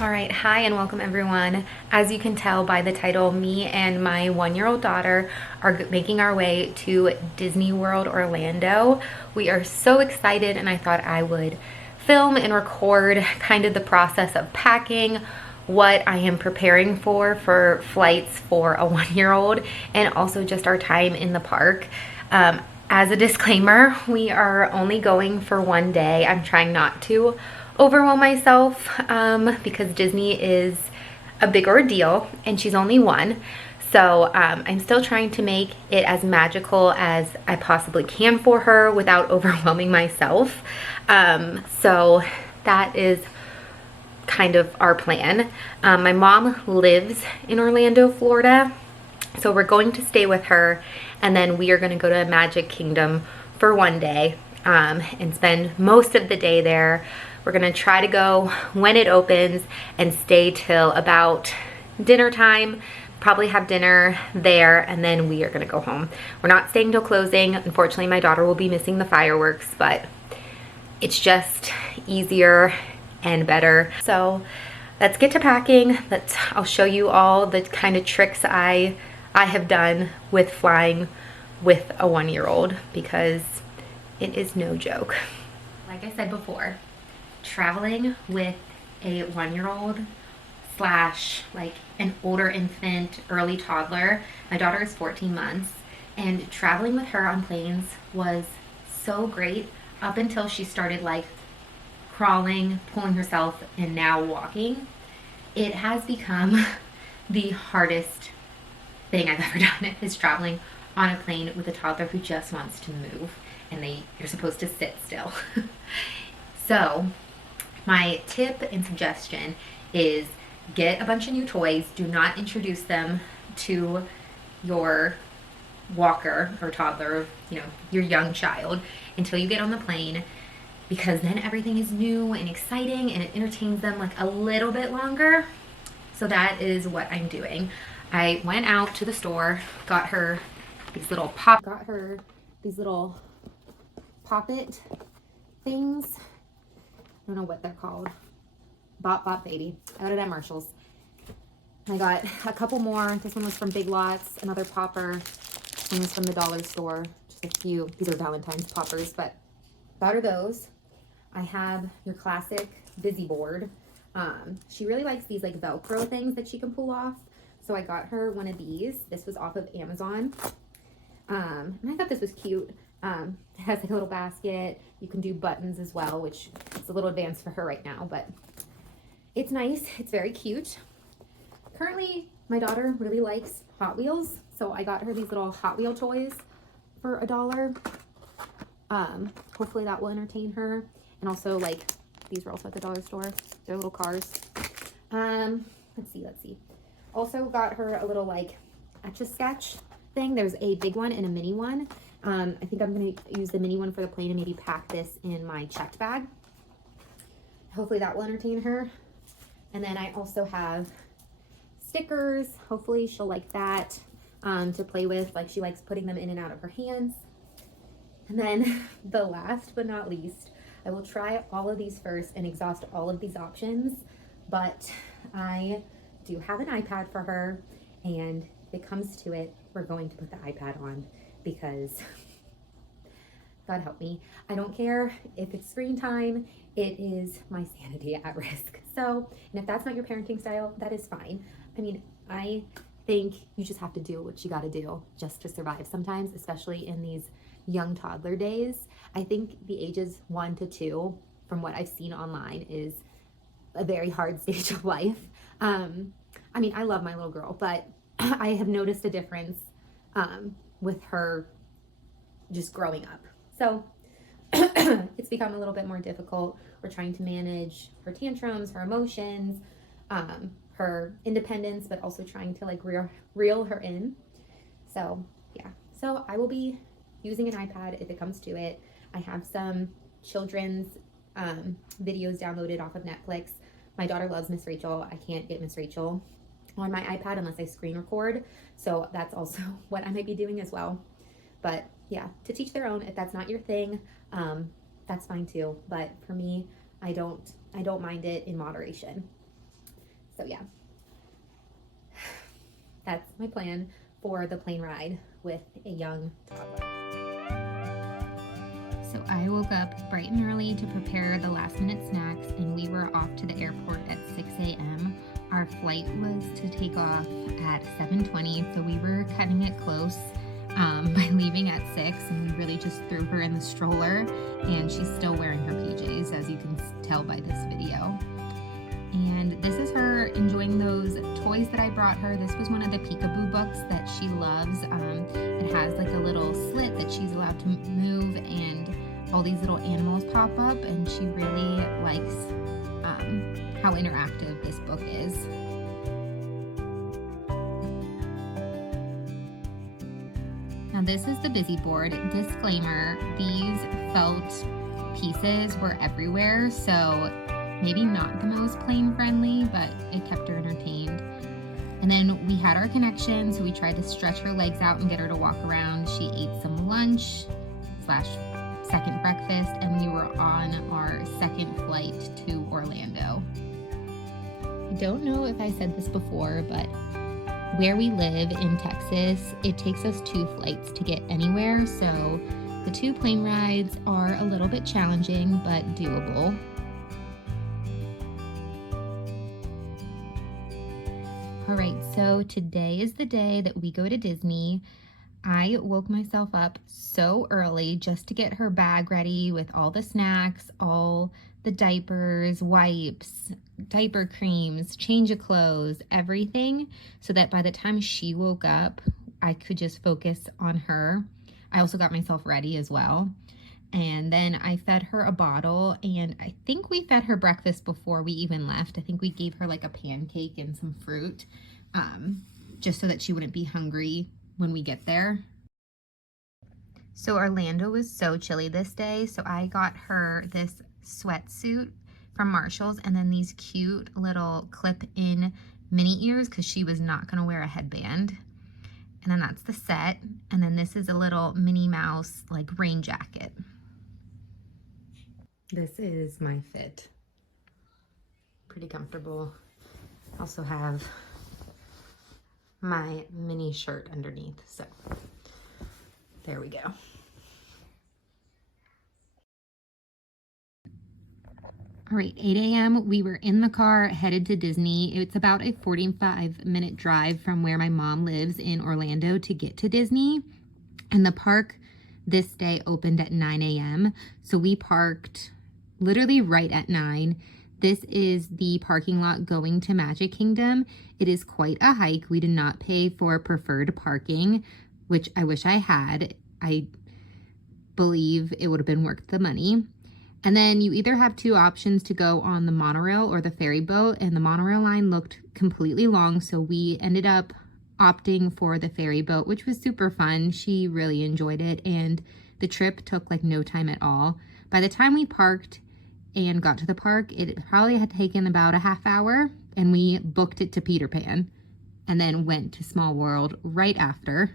All right, hi and welcome everyone. As you can tell by the title, me and my 1-year-old daughter are making our way to Disney World Orlando. We are so excited, and I thought I would film and record kind of the process of packing, what I am preparing for flights for a 1-year-old, and also just our time in the park. As a disclaimer, we are only going for one day. I'm trying not to overwhelm myself because Disney is a big ordeal and she's only one. So I'm still trying to make it as magical as I possibly can for her without overwhelming myself. So that is kind of our plan. My mom lives in Orlando, Florida. So we're going to stay with her, and then we are going to go to Magic Kingdom for one day and spend most of the day there. We're going to try to go when it opens and stay till about dinner time, probably have dinner there, and then we are going to go home. We're not staying till closing. Unfortunately, my daughter will be missing the fireworks, but it's just easier and better. So let's get to packing. I'll show you all the kind of tricks I have done with flying with a 1-year-old, because it is no joke. Like I said before, traveling with a 1-year-old slash like an older infant, early toddler. My daughter is 14 months, and traveling with her on planes was so great up until she started like crawling, pulling herself, and now walking. It has become the hardest thing I've ever done is traveling on a plane with a toddler who just wants to move, and you're supposed to sit still. So my tip and suggestion is get a bunch of new toys. Do not introduce them to your walker or toddler, your young child, until you get on the plane, because then everything is new and exciting and it entertains them like a little bit longer. So that is what I'm doing. I went out to the store, got her these little Pop-It things. I don't know what they're called. Bop Bop Baby. I got it at Marshall's. I got a couple more. This one was from Big Lots, another popper. One was from the dollar store. Just a few. These are Valentine's poppers, but got her those. I have your classic Busy Board. She really likes these like Velcro things that she can pull off. So I got her one of these. This was off of Amazon. And I thought this was cute. It has like a little basket. You can do buttons as well, which is a little advanced for her right now, but it's nice. It's very cute. Currently, my daughter really likes Hot Wheels. So I got her these little Hot Wheel toys for $1. Hopefully that will entertain her. And also, like, these were also at the dollar store. They're little cars. Let's see. Also got her a little like Etch-a-Sketch thing. There's a big one and a mini one. I think I'm going to use the mini one for the plane and maybe pack this in my checked bag. Hopefully that will entertain her. And then I also have stickers. Hopefully she'll like that to play with. Like, she likes putting them in and out of her hands. And then the last but not least, I will try all of these first and exhaust all of these options, but I do have an iPad for her, and if it comes to it, we're going to put the iPad on, because God help me, I don't care if it's screen time, it is my sanity at risk. So, and if that's not your parenting style, that is fine. I mean, I think you just have to do what you got to do just to survive sometimes, especially in these young toddler days. I think the ages 1 to 2, from what I've seen online, is a very hard stage of life. I mean, I love my little girl, but I have noticed a difference with her just growing up. So it's become a little bit more difficult. We're trying to manage her tantrums, her emotions, her independence, but also trying to like reel her in. So yeah, so I will be using an iPad if it comes to it. I have some children's videos downloaded off of Netflix. My daughter loves Miss Rachel. I can't get Miss Rachel on my iPad unless I screen record. So that's also what I might be doing as well. But yeah, to teach their own. If that's not your thing, that's fine too. But for me, I don't mind it in moderation. So yeah, that's my plan for the plane ride with a young toddler. So I woke up bright and early to prepare the last minute snacks, and we were off to the airport at 6 a.m. Our flight was to take off at 7:20, so we were cutting it close by leaving at 6, and we really just threw her in the stroller, and she's still wearing her PJs, as you can tell by this video. And this is her enjoying those toys that I brought her. This was one of the peekaboo books that she loves. It has like a little slit that she's allowed to move, and all these little animals pop up, and she really likes how interactive this book is. Now this is the busy board. Disclaimer, these felt pieces were everywhere, so maybe not the most plane friendly, but it kept her entertained. And then we had our connection, so we tried to stretch her legs out and get her to walk around. She ate some lunch / second breakfast, and we were on our second flight to Orlando. I don't know if I said this before, but where we live in Texas, it takes us 2 flights to get anywhere, so the 2 plane rides are a little bit challenging, but doable. All right, so today is the day that we go to Disney. I woke myself up so early just to get her bag ready with all the snacks, all the diapers, wipes, diaper creams, change of clothes, everything, so that by the time she woke up, I could just focus on her. I also got myself ready as well. And then I fed her a bottle, and I think we fed her breakfast before we even left. I think we gave her like a pancake and some fruit, just so that she wouldn't be hungry when we get there. So Orlando was so chilly this day, so I got her this sweatsuit from Marshall's, and then these cute little clip-in mini ears because she was not going to wear a headband. And then that's the set, and then this is a little Minnie Mouse like rain jacket. This is my fit. Pretty comfortable. Also have my mini shirt underneath, so there we go. All right, 8 a.m. we were in the car headed to Disney. It's about a 45-minute drive from where my mom lives in Orlando to get to Disney. And the park this day opened at 9 a.m. So we parked literally right at 9. This is the parking lot going to Magic Kingdom. It is quite a hike. We did not pay for preferred parking, which I wish I had. I believe it would have been worth the money. And then you either have 2 options to go on the monorail or the ferry boat, and the monorail line looked completely long, so we ended up opting for the ferry boat, which was super fun. She really enjoyed it, and the trip took like no time at all. By the time we parked and got to the park, it probably had taken about a half hour, and we booked it to Peter Pan and then went to Small World right after.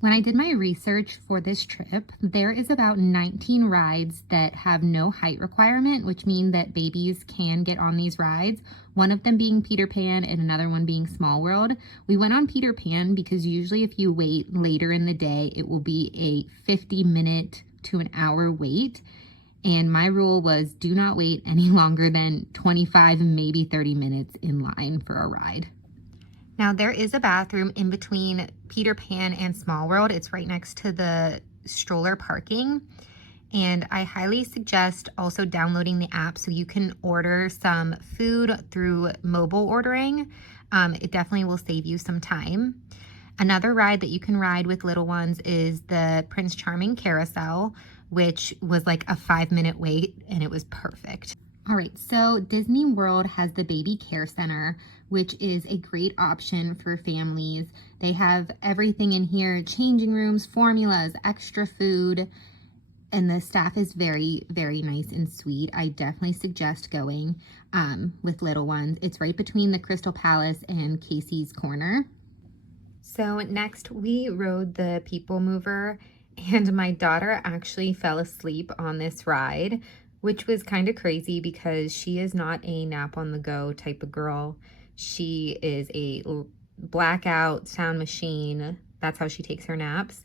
When I did my research for this trip, there is about 19 rides that have no height requirement, which means that babies can get on these rides, one of them being Peter Pan and another one being Small World. We went on Peter Pan because usually if you wait later in the day, it will be a 50-minute to an hour wait. And my rule was do not wait any longer than 25, maybe 30 minutes in line for a ride. Now there is a bathroom in between Peter Pan and Small World. It's right next to the stroller parking. And I highly suggest also downloading the app so you can order some food through mobile ordering. It definitely will save you some time. Another ride that you can ride with little ones is the Prince Charming Carousel, which was like a 5-minute wait, and it was perfect. All right, so Disney World has the Baby Care Center, which is a great option for families. They have everything in here, changing rooms, formulas, extra food, and the staff is very, very nice and sweet. I definitely suggest going with little ones. It's right between the Crystal Palace and Casey's Corner. So next we rode the People Mover, and my daughter actually fell asleep on this ride, which was kind of crazy because she is not a nap on the go type of girl. She is a blackout sound machine. That's how she takes her naps.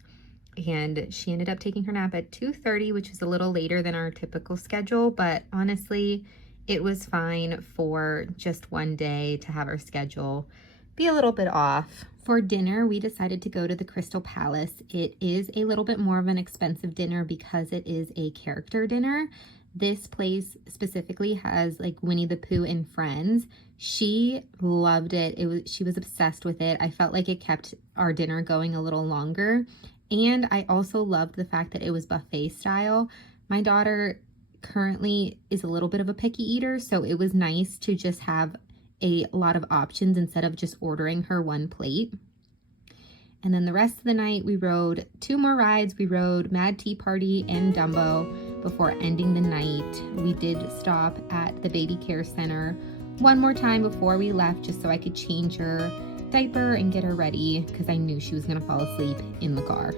And she ended up taking her nap at 2:30, which was a little later than our typical schedule, but honestly, it was fine for just one day to have our schedule be a little bit off. For dinner, we decided to go to the Crystal Palace. It is a little bit more of an expensive dinner because it is a character dinner. This place specifically has like Winnie the Pooh and Friends. She loved it. She was obsessed with it. I felt like it kept our dinner going a little longer. And I also loved the fact that it was buffet style. My daughter currently is a little bit of a picky eater, so it was nice to just have a lot of options instead of just ordering her one plate. And then the rest of the night, we rode 2 more rides. We rode Mad Tea Party and Dumbo before ending the night. We did stop at the baby care center one more time before we left, just so I could change her diaper and get her ready because I knew she was gonna fall asleep in the car.